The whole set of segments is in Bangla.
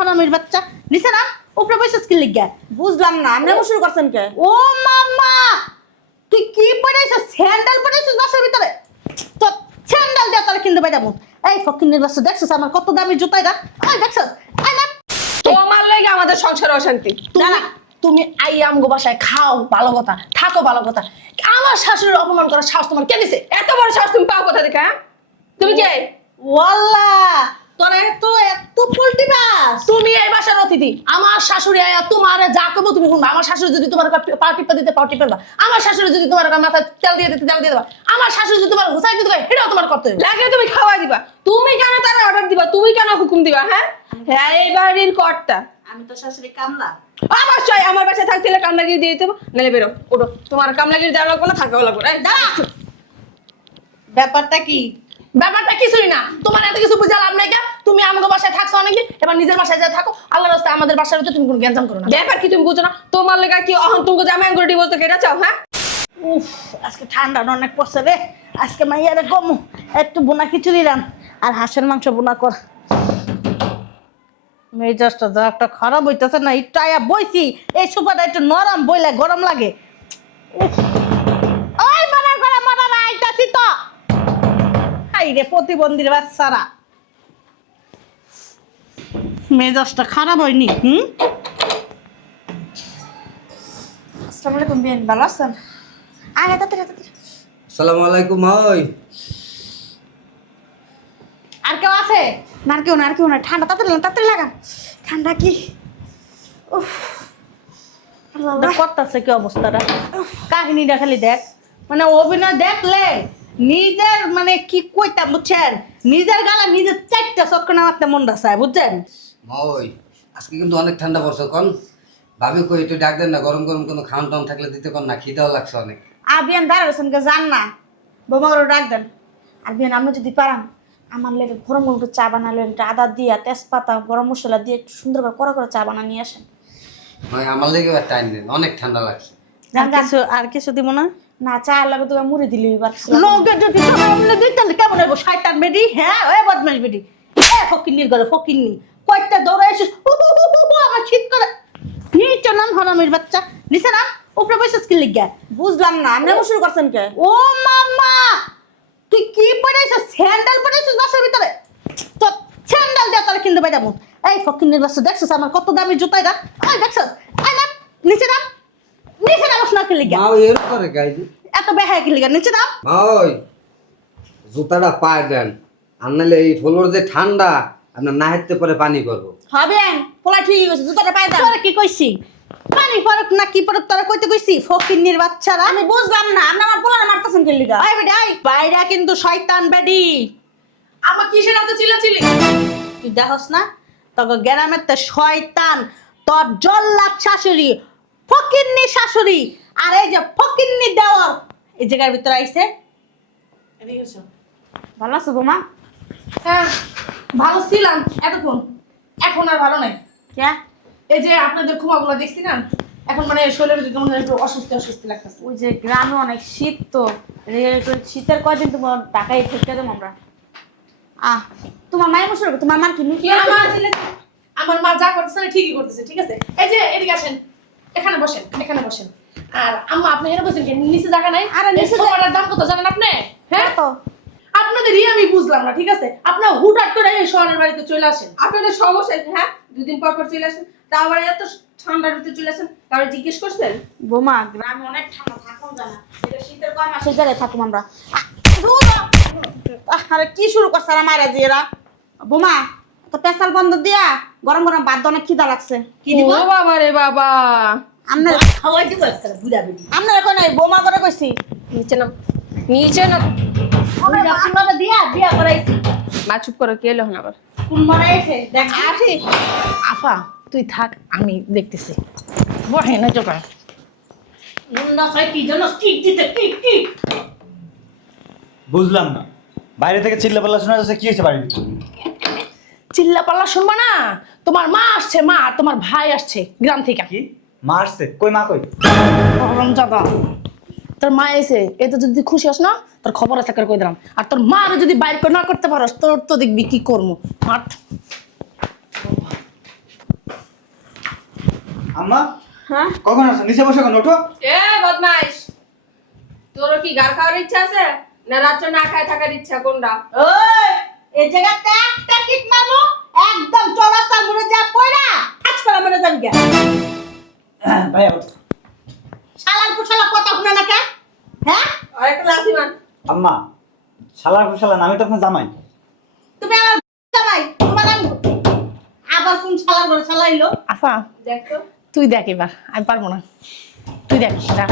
হরামির বাচ্চা নিচে নাম উপরে বসে স্কিল লিখা বুঝলাম না আপনি এমন শুরু করছেন কে? ও মামা তুই কি পড়াইছিস স্যান্ডেল পড়াইছিস বাসার ভিতরে তো স্যান্ডেল দিয়ে তোর কিন্তু বাইদামু এই ফকিনের বাচ্চা দেখছিস আমার কত দামি জুতাই গা এই দেখছিস এই না তোমার লাগে আমাদের সংসারে অশান্তি। দাঁড়া। তুমি আইয়ামগো বাসায় খাও ভালো কথা, থাকো ভালো কথা। আমার শাশুড়ির অপমান করার সাহস তোমার কে দিছে? এত বড় সাহস তুমি পাও কোথা থেকে? হ্যাঁ তুমি কে? ওয়াল্লাহ তোর এত পোল্টি বাস তুমি এই বাসার অতিথি। আমার শাশুড়ি আয়া তোমারে যা করবো তুমি শুনবা। আমার শাশুড়ি যদি তোমার পাও টিপা দিতে পাও টিপা দেবা, আমার শাশুড়ি যদি তোমার মাথায় তেল দিয়ে দিতে তেল দিয়ে দেবা, আমার শাশুড়ি যদি তোমার ঘুষাই দিতে পারে এটাও তোমার কর্তব্য। লাগলে তুমি খাওয়াই দিবা। তুমি কেন তারা অর্ডার দিবা? তুমি কেন হুকুম দিবা? হ্যাঁ হ্যাঁ এই বাড়ির কর্তা আমি তো শাশুড়ি কামলা অবশ্যই আমার বাসায় থাকতে হলে কামলাগিরি দিয়ে দিতে হবে, নাহলে বেরো ওঠো। তোমার কামলাগিরি দেওয়া লাগবে না, থাকাও লাগবে না। এই দাঁড়া ব্যাপারটা কি ব্যাপারটা কিছুই না। তোমার এত কিছু বুঝে লাভ নাই। তুমি আমাকে বাসায় থাকছো অনেকদিন, এবার নিজের বাসায় যা থাকো। আল্লাহর রাস্তায় আমাদের বাসার ভিতরে তুমি কোনো গ্যাঞ্জাম করো না। ব্যাপার কি তুমি বুঝো না? তোমার লেগা কি অহন তুমি জামাই করে ডিভোর্স থেকে এটা চাও? হ্যাঁ উফ আজকে ঠান্ডা অনেক পড়ছে রে আজকে মাইয়ারে কমু একটু বোনা খিচুড়ি রান আর হাঁসের মাংস বোনা কর মেজাজটা যা একটা খারাপ হইতেছে না ইটায়া বইছি এই সোফাটা একটু নরম বইলে গরম লাগে উফ ওই মারা করা মারা আইতাছি তো হাই রে প্রতিবন্ধীর বাচ্চারা মেজাজটা খারাপ হয়নি আসসালামু আলাইকুম বিয়ান, ভালো আছেন? আরে তাড়াতাড়ি তাড়াতাড়ি। আসসালামু আলাইকুম ওই আর কেউ আছে না আর কেউ না, আর কেউ না। ঠান্ডা তাড়াতাড়ি লাগান। ঠান্ডা কি উফ আল্লাহ। করতেছে কি অবস্থাটা কাহিনীটা খালি দেখ মানে অভিনয় দেখলে নিজের মানে কি কইতাম বুঝছেন নিজের গালা নিজের চারটা চটকনা মারতে মনটা চায় বুঝছেন ওই আজকে কিন্তু অনেক ঠান্ডা পড়ছে কোন ভাবি কই একটু ডাক দেন না গরম গরম কোনো খাওয়ান টাউন থাকলে দিতে কোন না খিদাও লাগছে অনেক আর বিয়ান দাঁড়াচ্ছেন কে জান না, বৌমা করে ডাক দেন। আর বিয়ান আপনি যদি পারেন আমার লেগে গরম গরম চা বানালেন, একটা আদা দিয়া তেজপাতা গরম মশলা দিয়ে একটু সুন্দর করে করে চা বানা নিয়ে আসেন। ওই আমার লেগে টাইম নেই অনেক ঠান্ডা লাগছে আর কিছু দিব না না চা লাগে তো মুড়ি দিলি এবার। লগে যদি সামনে দিতেন কেমন হইব শয়তান বেডি হ্যাঁ ওই বদমাশ বেডি এ ফকিন্নির ঘরে ফকিন্নি কয়টা দৌড়াইছিস আমার শীত করে নিচে নাম হরামির বাচ্চা নিচে নাম উপরে বসে স্কিল লিখা বুঝলাম না আপনি এমন শুরু করছেন কে? ও মামা তুই কি পড়াইছিস স্যান্ডেল পড়াইছিস বাসার ভিতরে তো স্যান্ডেল দিয়ে তোর কিন্তু বাইদামু এই ফকিন্নির বাচ্চা দেখছিস আমার কত দামি জুতাই গা এই দেখছিস এই না নিচে নাম না কি লিখা মা ওই এর করে গাইজি এত বেহায় কি লিখা নিচে নাম মা ওই জুতাটা পায় দেন আর নাহলে এই ফ্লোর যে ঠান্ডা আপনার না হাঁটতে পরে পানি করবো হবেন পোলা ঠিক আছে, জুতাটা পাই দেন। তোরা কি কইছি পানি পরক না কি পরক তোরা কইতে কইছি ফকিন্নির বাচ্চারা আমি বুঝলাম না আপনি আমার পোলা মারতেছেন কে লিগা? আই বেডি আই বাইরা কিন্তু শয়তান বেডি আমার কিসের এত চিল্লাচিল্লি? তুই দেখস না তোকে গ্রামের তো শয়তান তোর জল্লাদ শাশুড়ি ফকিন্নি শাশুড়ি আর এই যে ফকিন্নি দেওয়ার এই জায়গার ভিতরে আইছে এদিকে এসো। ভালো আছো বৌমা? হ্যাঁ ভালো ছিলাম এতক্ষণ, এখন আর ভালো নাই। কে এই যে আপনাদের ঘুমাগুলো দেখছি না, এখন মানে শরীরের কেমন একটু অস্বস্তি অস্বস্তি লাগতেছে। ওই যে গ্রামে অনেক শীত তো, শীতের কয়দিন তোমার ঢাকায় থেকে দেবো আমরা। তোমার মায়ের মশলা তোমার মার কি কি আমার ছেলে আমার মা যা করতেছে না ঠিকই করতেছে, ঠিক আছে? এই যে এদিকে আসেন, এখানে বসেন, এখানে বসেন। আর আম্মা আপনি এখানে বসেন কেন? নিচে জায়গা নাই? আরে নিচে সোফাটার দাম কত জানেন আপনি? হ্যাঁ তো আপনাদেরই আমি বুঝলাম না, ঠিক আছে? আপনারা হুটহাট করে এই শহরের বাড়িতে চলে আসেন। আপনাদের সমস্যা কি? হ্যাঁ 2 দিন পর পর চলে আসেন, তাও আবার এত ঠান্ডার ভিতরে চলে আসেন। কারো জিজ্ঞেস করছেন? বৌমা গ্রামে অনেক ঠান্ডা থাকুন জানা, এটা শীতের কয় মাসের জায়গায় থাকুম আমরা। আরে কি শুরু করছে আর মারা যে এরা? বৌমা তো পেশাল বন্ধ দিয়া গরম গরম ভাত অনেক খিদা লাগছে। কি দিব ও বাবা রে বাবা, আপনার খাওয়াই দিব একটা বুড়া বেডি আপনার এখন বৌমা করে কইছি নিচে না, নিচে না। বুড়া পুরো দিয়া করাইছি মা চুপ করো, কে এলো আবার? কোন মরাইছে দেখ আসি আফা তুই থাক, আমি দেখতেছি। বহে না চোখা না হয় কি জানো ঠিক দিতে ঠিক ঠিক বুঝলাম না, বাইরে থেকে চিল্লাপাল্লা শোনা যাচ্ছে, কি হয়েছে বাড়ির ভিতরে? চিল্লা পাল্লা শুনবা না? তোমার মা আসছে, মা আর তোমার ভাই আসছে গ্রাম থেকে। কি মা আসছে? কই মা কই? রমজাদা তোর মা এসে এতে যদি খুশি হস না, তোর খবর আছে করে কই দিলাম। আর তোর মা যদি বাইর করে না করতে পারস, তোর তো দেখবি কি করবো। মাঠ আম্মা হ্যাঁ কখন আসছো? নিচে বসে কেন? ওঠো। এ বদমাইশ, তোর কি গার খাওয়ার ইচ্ছা আছে না রাত্রে না খায় থাকার ইচ্ছা, কোনটা? ওই এই জায়গাতে একটা কিক মারবো একদম চৌরাস্তার মোড়ে যা পয়রা আজ করে মনে যাবি গে ভাইয়া ওঠো। শালার কুশালা কথা শুনে না কে হ্যাঁ আর একটা লাথি মান। আম্মা শালার কুশালা আমি তো আপনার জামাই। তুমি আমার জামাই তোমার আমি আবার কোন শালার ঘরে শালাইলো আফা দেখ তো। তুই দেখ এবার, আমি পারবো না, তুই দেখ যা।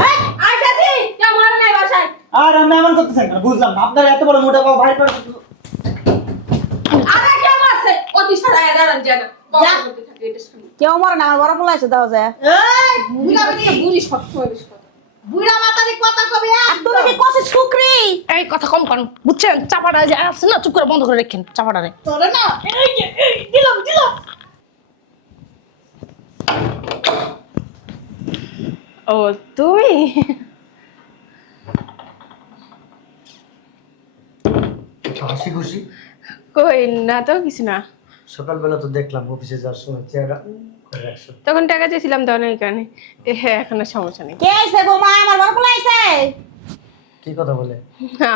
আর কাছে কেউ মারে নাই বাসায়। আর আমি এমন করতেছেন কেন? বুঝলাম না, আপনার এত বড় মোটা বাবা ভাই করে। আরে কেউ মারছে অতি সারায় দাঁড়ান জানা যা। করতে থাকে এটা শুনি। কেউ মরে না, আমার বড় পোলা আছে দাও যায়। এই বুড়া বেটি বুড়ি সবসময় বেশি কথা। বুড়া মাতারি কথা কবি আর তুমি কি কষে শুকরি? এই কথা কম করুন, বুঝছেন? চাপাটা যে আসছে না, চুপ করে বন্ধ করে রেখেন চাপাটা রে। তোরে না এই যে এই দিলাম ও তুই হাসি খুশি কই না তো কিছু না, সকালবেলা তো দেখলাম অফিসে যাওয়ার সময় চেহারা করে রাখছো। তখন টাকা চেয়েছিলাম তো অনেক কারণে। হ্যাঁ এখন আর সমস্যা নেই। কে আইছে গো মা? আমার বড় পোলা আইছে। কি কথা বলে?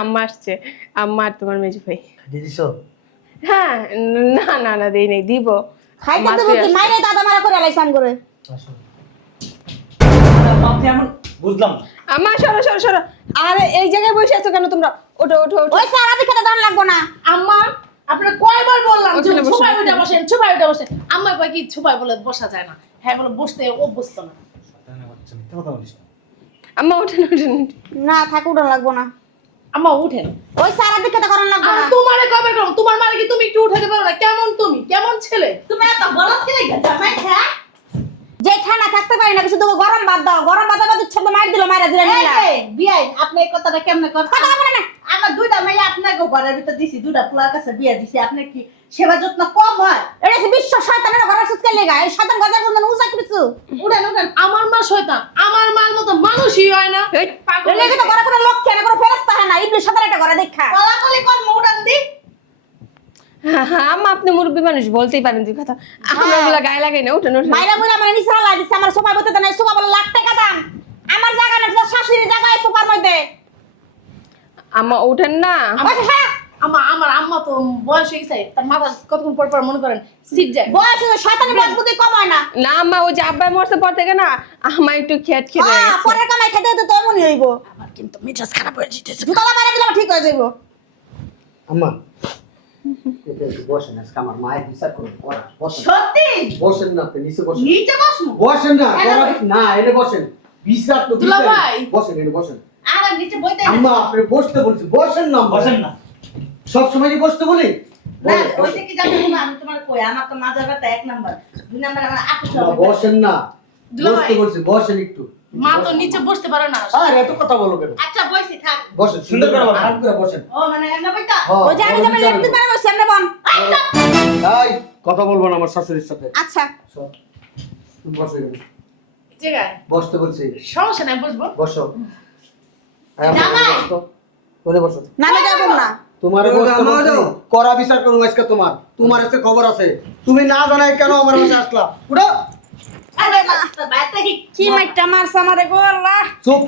আম্মা আসছে, আম্মা আর তোমার মেজু ভাই। খাইয়ে দিছো? হ্যাঁ না না না দেই নাই, দিব। খাইতে মাত্রই দেবো কি? আসছে। মাইরে দাদা মারা করে আলাইছাম করে। আসো। আপনি এমন বুঝলাম না। আম্মা সরো সরো সরো, আরে এই জায়গায় বসে আছো কেন তোমরা? ওঠো ওঠো ওঠো। ওই সারা দিকে দাম লাগবো না। আম্মা আপনার কয়বার বললাম যে ওখানে বসে। ছুপায় উঠে বসেন, ছুপায় উঠে বসেন। আম্মা কয় কি ছুপায় বলে বসা যায় না, হ্যাঁ বলে বসতে অভ্যস্ত না। শয়তানের বাচ্চা, মিথ্যা কথা বলিস না। আম্মা ওঠেন ওঠেন। না থাক, উঠা লাগবো না। আম্মা উঠেন। ওই সারা দিকে তো করার লাগবো আর না। তোমারে কবে করো? তোমার মানে কি তুমি একটু উঠাতে পারো না? কেমন তুমি, কেমন ছেলে? তুমি এত বড় ছেলে জামাই হ্যাঁ যে ঠান্ডা থাকতে পারি না, কিছু তো গরম বাদ দাও। গরম বাদ দাও ইচ্ছা তো মার দিল, মারা দিলে এই নিলা। যে বিয়াই আপনি এই কথাটা কেমনে করেন? কথা বলবো না। আমার দুইটা মেয়ে আপনাকে ঘরের ভিতর দিছি, দুইটা পোলার কাছে বিয়ে দিছি, আপনি কি সেবা যত্ন কম হয়? এটা হচ্ছে বিশ্ব শয়তানের ঘরের সুস্কে লেগা। এই শয়তান গজা গুন্দন উজা কিছু। উড়েন উড়েন আমার মা শয়তান, আমার মার মতো মানুষই হয় না। এই, পাগল লেগে তো ঘরে কোনো লক্ষ্য না, কোনো ফেরস্তা হয় না। ইবলিশ শয়তান একটা ঘরে দেখা। কলাকলি কর উড়ান দি হ্যাঁ হ্যাঁ আম্মা আপনি মুরব্বী মানুষ, বলতেই পারেন দুই কথা। আমরা ওগুলা গায়ে লাগাই না, উঠেন উঠেন। মাইরা মুইরা মানে নিচে হালাই দিচ্ছে। আমার সোফা বইতে দেয় না, সোফা বলে লাখ টাকা দাম। আমার জায়গা না, তোর শাশুড়ির জায়গা এই সোফার মধ্যে। আম্মা উঠেন না। বসে হ্যাঁ, আমার আম্মা তো বয়স হয়ে গেছে, তার মাথা কতক্ষণ পর পর মনে করেন সিট যায়। বয়স হয়েছে, শয়তানি বদ বুদ্ধি কম হয় না। না আম্মা ওই যে আব্বা মরছে পর থেকে না আম্মা একটু খেত খেতে হ্যাঁ, গেছে। পরের কামাই খেতে হতে তো এমনই হইব। আমার কিন্তু মেজাজ খারাপ হয়ে যেতেছে। জুতলা মারা দিলে ঠিক হয়ে যাইব। আম্মা এটা একটু বসেন, আজকে আমার মায়ের বিচার করুন। বসেন সত্যি বসেন না, আপনি নিচে বসেন। নিচে বসমু বসেন না, এনে না এনে বসেন। বিচার তো দুলা বিচার। ভাই। বসেন, এনে বসেন। আর নিচে বইতে আম্মা আপনি বসতে বলছি, বসেন না। বসেন না। সব সময় কি বসতে বলি? না বসেন। ওইটা কি জানো না? আমি তোমার কই আমার তো মাজার ব্যথা 1 নাম্বার, 2 নাম্বার আমার আপু আম্মা, বসেন না। দুলা ভাই। বসতে বলছি, বসেন একটু। মা তো নিচে বসতে পারে না। আর এত কথা বলো কেন? আচ্ছা বইছি থাক। বসেন, সুন্দর করে বসেন। আরাম করে বসেন। ও মানে এমন বইতা হ্যাঁ, ওই যে আমি যেমন লেফট পারে বসে এমনি বন। আচ্ছা এই, কথা বলবো না আমার শাশুড়ির সাথে। আচ্ছা সব। তুমি বসো এখানে। জায়গায় বসতে বলছি, সমস্যা নাই, বসবো। বসো। এই আমার জামাই। কাছে বসো। ওরে বসো। নামে যাবো না। তোমার বসতে বলছি, কড়া বিচার করুন আজকে তোমার। তোমার কাছে খবর আছে। তুমি না জানাই কেন আমার কাছে আসলা? উঠো। আরে না বাইতে কি কি মাইটা মারছে আমারে গো আল্লাহ। চুপ।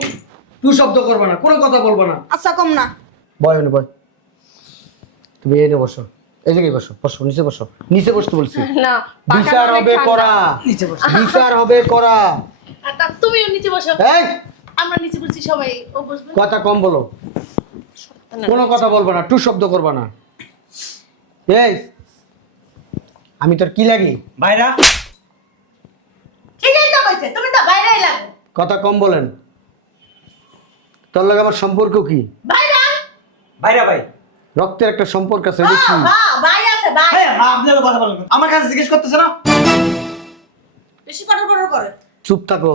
তুই শব্দ করবে না, কোনো কথা বলবে না। আচ্ছা কম না। বয় এনে বয়। তুমি এনে বসো। এই জায়গায় বসো, বসো, নিচে বসো। নিচে বসতে বলছি। না পাকা বিচার অনেক হবে ঠান্ডা। করা। নিচে বসো। বিচার হবে করা। আর তা তুমিও নিচে বসো। এই, আমরা নিচে বসছি, সবাই ও বসবে। কথা কম বলো। কোনো কথা বলবে না, টু শব্দ করবে না। এই, আমি তোর কি লাগি? ভাইরা ঠিকই তো কইছে, তুমি তো বাইরেই লাগো। কথা কম বলেন। তোর লাগে আমার সম্পর্ক কি? বাইরে ভাইরা ভাই। রক্তের একটা সম্পর্ক আছে, এটা কি? হ্যাঁ ভাই আছে ভাই। হ্যাঁ মা, আপনি আবার কথা বলেন। আমার কাছে জিজ্ঞেস করতেছে না? বেশি কটর কটর করে। চুপ থাকো।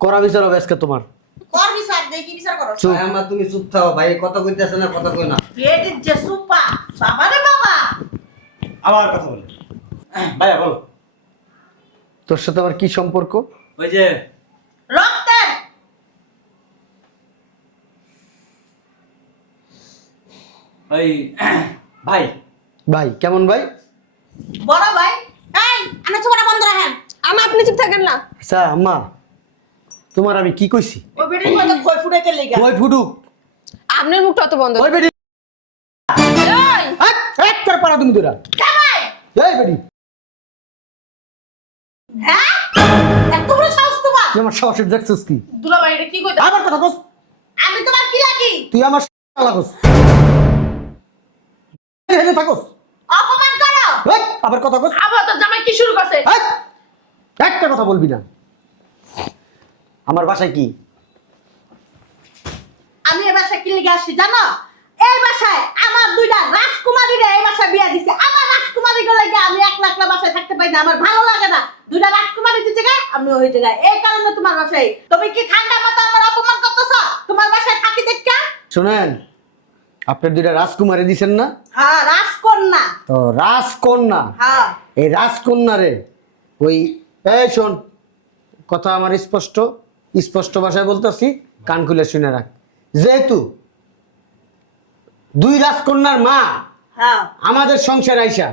করা বিচার হবে আজকে তোমার। কর বিচার দেই, কি বিচার করো? চুপ। আমার তুমি চুপ থাকো, ভাই কথা কইতেছে না, কথা কই না। পেটের যে সুপা বাবা রে বাবা। আবার কথা বলেন। ভাইয়া বলো। তোর সাথে আমার কি সম্পর্ক? ওই যে রক্তের ওই ভাই। ভাই কেমন ভাই? বড় ভাই। এই, আমার চোখটা বন্ধ রাখেন। আমা আপনি চুপ থাকেন না। আচ্ছা আম্মা, তোমার আমি কি কইছি? ওই বেটির মধ্যে খই ফুটে কে লেগে কই ফুটুক, আপনার মুখটা অত বন্ধ। ওই বেটি এই, এক করে পারা তুমি তোরা। জামাই এই বেটি, হ্যাঁ এত বড় সাহস তোমার? তুই আমার সাহসের দেখছিস কি? দুলাভাই এটা কি কইতা? আবার কথা কস, আমি তোমার কি লাগি? তুই আমার লাগস হেলে থাকস। অপমান করো। এই, আবার কথা কস। আবার তোর জামাই কি শুরু করছে? এই, একটা কথা বলবি না। আমার বাসায় কি? আমি এই বাসায় কি লেগে আসছি জানো? এই বাসায় আমার দুইটা রাজকুমারীরা এই বাসায় বিয়া দিছে। আমার রাজকুমারী গুলো লাগে আমি একলা একলা বাসায় থাকতে পারি না, আমার ভালো লাগে না। দুইটা রাজকুমারী যে জায়গায় আমি ওই জায়গায়, এই কারণে তোমার বাসায়। তুমি কি ঠান্ডা মাথা আমার অপমান করতেছো? তোমার বাসায় থাকি দেখা? শুনেন, আপনার দুইটা রাজকুমারী দিছেন না? হ্যাঁ রাজকন্যা। ও রাজকন্যা। হ্যাঁ এই রাজকন্যা রে ওই, এই শোন, কথা আমার স্পষ্ট স্পষ্ট ভাষায় বলতেছি, কান খুলে শুনে রাখ। যেহেতু দুই রাজকন্যার মা হ্যাঁ আমাদের সংসার আইসা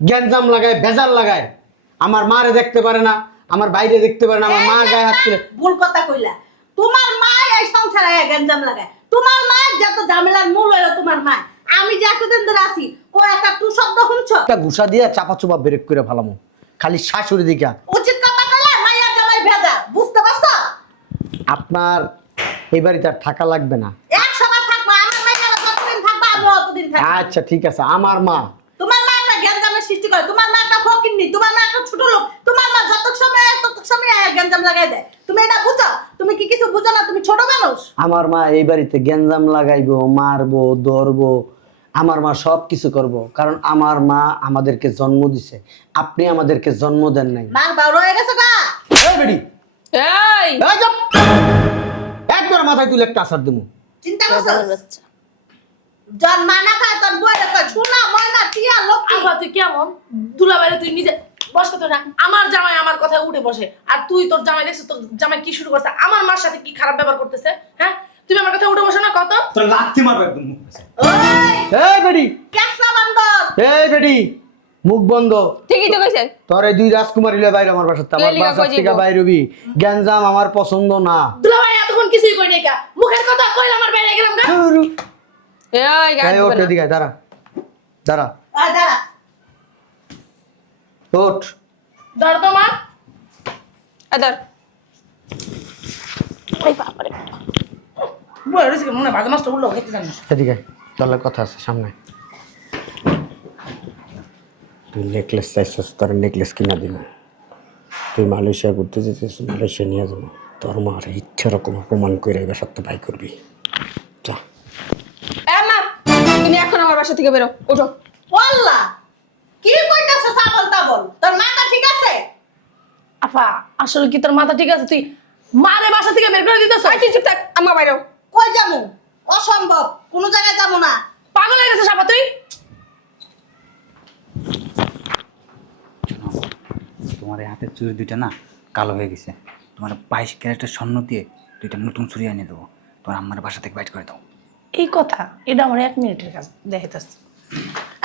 গ্যাঞ্জাম লাগায়, ভেজাল লাগায়, আমার মারে দেখতে পারে না, আমার বাইরে দেখতে পারে না, আমার মা গায়ে হাত তুলে। ভুল কথা কইলা। তোমার মা এই সংসারে গঞ্জাম লাগায়। তোমার মা যত ঝামেলার মূল হলো তোমার মা। আমি যে এতদিন ধরে আছি, ও একটা টু শব্দ শুনছো? একটা ঘুষা দিয়ে চাপা চুপা ব্রেক করে ফেলামো, খালি শাশুড়ি দিকা। উচিত কথা কইলা, মাইয়া জামাই ভেজা, বুঝতে পারছো? আপনার এই বাড়িতে আর থাকা লাগবে না। এক সময় থাকবো, আমার মাইয়া যতদিন থাকবো আমি অতদিন থাকবো। আচ্ছা ঠিক আছে, আমার মা। তোমার মা একটা গঞ্জামের সৃষ্টি করে, তোমার মা একটা ফকিন্নি, তোমার মা একটা ছোট লোক, তোমার মা যত সময় গঞ্জাম লাগাই দেয়। তুমি এটা বুঝো? তুমি কি কিছু বুঝো না? তুমি ছোট মানুষ। আমার মা এই বাড়িতে গ্যাঞ্জাম লাগাইবো, মারবো, ধরবো, আমার মা সব কিছু করবো, কারণ আমার মা আমাদেরকে জন্ম দিছে, আপনি আমাদেরকে জন্ম দেন নাই। মার বাবা রয়ে গেছে না? এই বেটি, এই, এই চুপ! একবার মাথায় তুলে একটা আসার দেবো। চিন্তা করছো? জন মানা খায় তোর বই রেখে শোনা ময়না টিয়া লক্ষ্মী। আবার তুই কেমন? দুলাভাইরে তুই নিজে বস কথা না। আমার জামাই আমার কথায় উঠে বসে, আর তুই তোর জামাই দেখছিস তোর জামাই কি শুরু করছে, আমার মার সাথে কি খারাপ ব্যবহার করতেছে। হ্যাঁ, তুমি আমার কথায় উঠে বসো না কত? তোর লাথি মারবো একদম মুখ কাছে। ওই এই বেটি, কেসা বান্দর। এই বেটি, মুখ বন্ধ। ঠিকই তো কইছে। তোর এই দুই রাজকুমারী লয়ে বাইরে আমার বাসাতে, আমার লইলিগা বাসার কই থেকে যাইবো? বাইরে হবি। গ্যাঞ্জাম আমার পছন্দ না। দুলাভাই এতক্ষণ কিছুই কই নাই কা, মুখের কথা কইলে আমার বাইরে গেলাম না। এই, গায়ে এই দিবে ওঠ, না। এদিকে আয়, দাঁড়া দাঁড়া, আয় দাঁড়া। ওঠ। ধর তো মা। ধর। বই রইছে মনে হয় ভাজা মাছটা উঠলো খেতে জানি না। এদিকে আয়, দলের কথা আছে সামনে। তুই নেকলেস চাইছিস, তোর নেকলেস কিনা দিল। তুই মালয়েশিয়া ঘুরতে যেতেছিস, মালয়েশিয়া নিয়ে যাবো। তোর মার ইচ্ছা রকম অপমান করে এবার সত্য ভাই করবি। যা। এ মা, তুমি এখন আমার বাসা থেকে বেরো, ওঠো। ওয়াল্লাহ কি কইতাছ ছাগল তাবল? তোর মাথা ঠিক আছে? আপা আসলে কি তোর মাথা ঠিক আছে? তুই মারে বাসা থেকে বের করে দিতেছ? তুই চুপ থাক, আমার বাইরেও। কই যামু? অসম্ভব, কোনো জায়গায় যাবো না। পাগল হয়ে গেছিস আপা তুই? তোমার এই হাতের চুড়ি দুইটা না কালো হয়ে গেছে, তোমার 22 ক্যারেটের স্বর্ণ দিয়ে দুইটা নতুন চুড়ি এনে দেবো, তোমার আম্মার বাসা থেকে বাইট করে দাও। এই কথা, এটা আমার 1 মিনিটের কাজ দেখাইতেছে।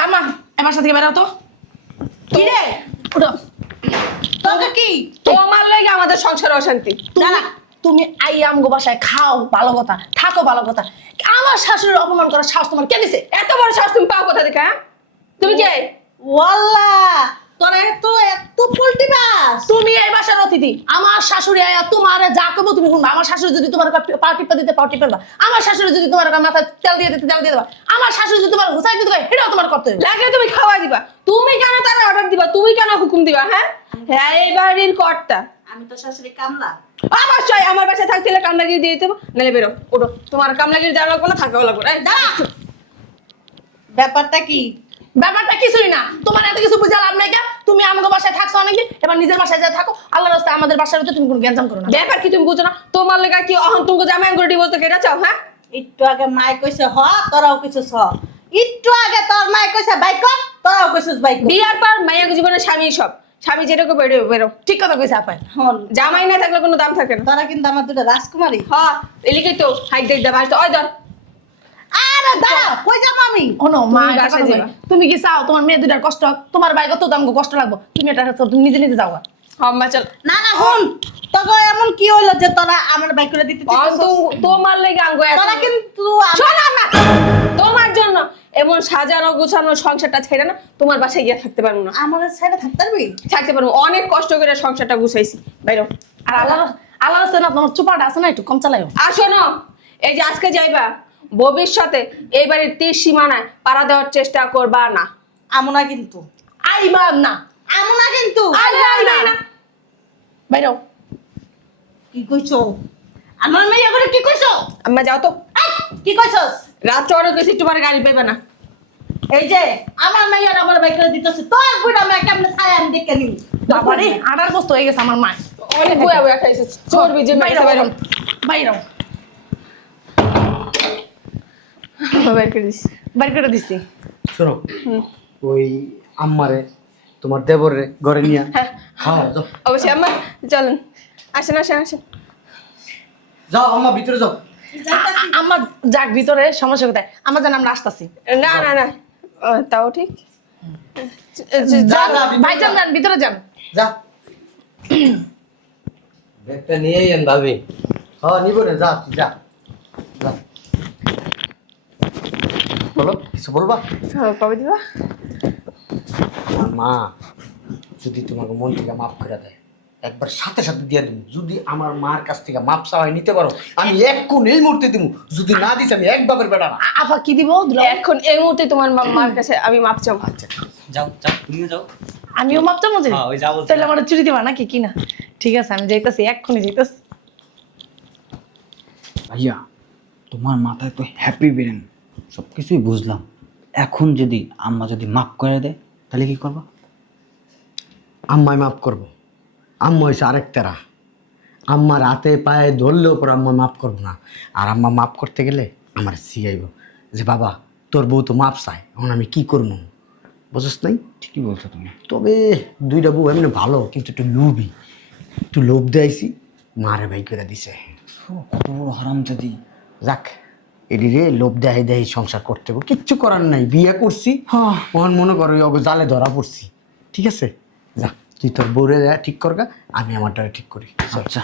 আমা এ বাসা থেকে বেরাও তো। কি রে? উঠো। তোকে কি? তোমার লাগে আমাদের সংসার অশান্তি। দাঁড়া, তুমি আই আমগো বাসায় খাও ভালো কথা, থাকো ভালো কথা, আমার শাশুড়ির অপমান করার সাহস তোমার কে দিছে? এত বড় সাহস তুমি পাও কোথা থেকে? হ্যাঁ, তুমি কে? ওয়াল্লাহ তোর এত পোল্টি বাস। তুমি এই বাসার অতিথি, আমার শাশুড়ি আয়া তোমারে যা কইবো তুমি শুনবা। আমার শাশুড়ি যদি তোমার পার্টি পা দিতে পার্টি পারবা, আমার শাশুড়ি যদি তোমার মাথায় তেল দিয়ে দিতে তেল দিয়ে দেবা, আমার শাশুড়ি যদি তোমার হুসাই দিতে এটাও তোমার কর্তব্য। লাগলে তুমি খাওয়াই দিবা। তুমি কেন তারা অর্ডার দিবা? তুমি কেন হুকুম দিবা? হ্যাঁ হ্যাঁ, এই বাড়ির কর্তা। আমি তো শাশুড়ি কামলা। অবশ্যই আমার বাসায় থাকতে হলে কামলাগিরি দিয়ে দেবো, নাহলে বেরো, ওঠো। তোমার কামলাগিরি দেওয়া লাগবে না, থাকাও লাগবে না। এই, দাঁড়া। ব্যাপারটা কি? ব্যাপারটা কিছুই না, তোমার এত কিছু বুঝা লাভ নাই। তুমি আমাদের বাসায় থাকছো অনেকদিন, এবার নিজের বাসায় যা থাকো। আল্লাহর রাস্তায় আমাদের বাসার ভিতরে তুমি কোনো গ্যাঞ্জাম করো না। ব্যাপার কি তুমি বুঝো না? তোমার লেগা কি অহন তুমি জামাই করে ডিভোর্স তো কেটে চাও? হ্যাঁ, একটু আগে মাই কইছে হ, তোরাও কিছু হ। একটু আগে তোর মাই কইছে বাইক কর, তোরাও কইছিস বাইক কর। বিয়ার পর মাইয়া জীবনে স্বামী সব, স্বামী যেরকম বেরো বেরো। ঠিক কথা কইছে আপা। হন জামাই না থাকলে কোনো দাম থাকে না। তোরা কিন্তু আমার দুটো রাজকুমারী। হ্যাঁ, এলিকেই তো হাইট দেখ দেবা। তো ওই ধর, আরে দাঁড়া, কই যাবো আমি? ওনো মা, তুমি একটা বাসায় কথা যাবা। কই, তুমি কি চাও তোমার মেয়ে দুটার কষ্ট হোক? তোমার ভাই কত দাম কষ্ট লাগবে, তুমি এটা তুমি নিজে নিজে যাও গা। আম্মা চল। না না হুন, তোকে এমন কি হইলো যে তোরা আমার বাইক করে দিতে তোমার লেগে আঙ্গো এত- তোরা কিন্তু শোন আম্মা, তোমার জন্য এমন সাজানো গোছানো সংসারটা ছেড়ে না তোমার বাসায় গিয়ে থাকতে পারবো না। আমার সাইডে থাকতে পারবি? থাকতে পারবো, অনেক কষ্ট করে সংসারটা গুছাইছি। বাইরো। আর আল্লাহ আছে না, তোমার চুপাটা আছে না, একটু কম চালাইও। আর শোনো, এই যে আজকে যাইবা, ভবিষ্যতে এই বাড়ির তীর সীমানায় পাড়া দেওয়ার চেষ্টা করবা না। আমু না কিন্তু, আইবা না, আমু না কিন্তু। না বাইরো। কি কইছো? আমার মেয়ে করে কি কইছো? আম্মা যাও তো। এই, কি কইছস? রাত্রে অনেক গেছি, তোমার গাড়ি পাইবে না। এই যে আমার মেয়ের আমার বাইক করে দিতেছে, তোর বুড়া মেয়ে কেমনে ছায় আমি দেখে নিই। বাবারে 18 বছর হয়ে গেছে আমার মা। অনেক বয়া বয়া খাইছে, চর্বি যে বাইরো বাইরে বাইরো বাইরে করে দিছি। বাইর করে দিছি। শোনো, ওই আম্মারে তোমার দেবরে ঘরে নিয়ে হ্যাঁ খাওয়া যাও। অবশ্যই আম্মা, চলেন, আসেন আসেন আসেন। যাও আম্মা, ভিতরে যাও। আমার যাক ভিতরে, সমস্যা কোথায়? আমার জান আমরা আসতাছি। না না না, তাও ঠিক। যা, যা, ভিতরে ভাইজান যা। যান, ভিতরে যান। যা, ব্যাগটা নিয়ে আইয়েন ভাবি। হ্যাঁ নিব না, যা তুই যা যা। বলো, কিছু বলবা? কবে দিবা? আমার মা যদি তোমাকে মন থেকে মাফ করে দেয়, একবার সাথে সাথে দিয়ে দিব। যদি আমার মার কাছ থেকে মাপ চাওয়াই নিতে পারো, আমি এক্ষুন এই মুহূর্তে দিব। যদি না দিস, আমি এক বাপের বেটা না। আপা কি দিব? এখন এই মুহূর্তে তোমার মার কাছে আমি মাপ চাও। আচ্ছা, যাও যাও, তুমিও যাও। আমিও মাপতে মজে। হ্যাঁ, ওই যা বলছে। তাহলে আমার চুরি দিবা নাকি কি না? ঠিক আছে, আমি যাইতাছি, এক্ষুনি যাইতাছি। ভাইয়া, তোমার মাথায় তো হ্যাপি ব্রেন, সব কিছুই বুঝলাম। এখন যদি আম্মা যদি মাফ করে দেয়, তাহলে কি করবা? আম্মায় মাফ করবো? আম্মা হয়েছে আরেক তেরা। আম্মার হাতে পায়ে ধরলেও পর আম্মা মাফ করবো না। আর আম্মা মাফ করতে গেলে আমার শিখাইব যে বাবা তোর বউ তো মাপ চায়, এখন আমি কি করবো, বুঝছ নাই? ঠিকই বলছো তুমি। তবে দুইটা বউ এমনি ভালো, কিন্তু একটু লোভই। একটু লোভ দেয়ছি, মারে ভাই করে দিছে। কত বড় হারাম যদি। যাক, এদিকে লোভ দেয় দেয় সংসার করতে হবে, কিচ্ছু করার নাই। বিয়ে করছি, মন মনে করো ওই জালে ধরা পড়ছি। ঠিক আছে, যা তুই তোর বউরে ঠিক করগা, আমি আমারটা ঠিক করি। আচ্ছা।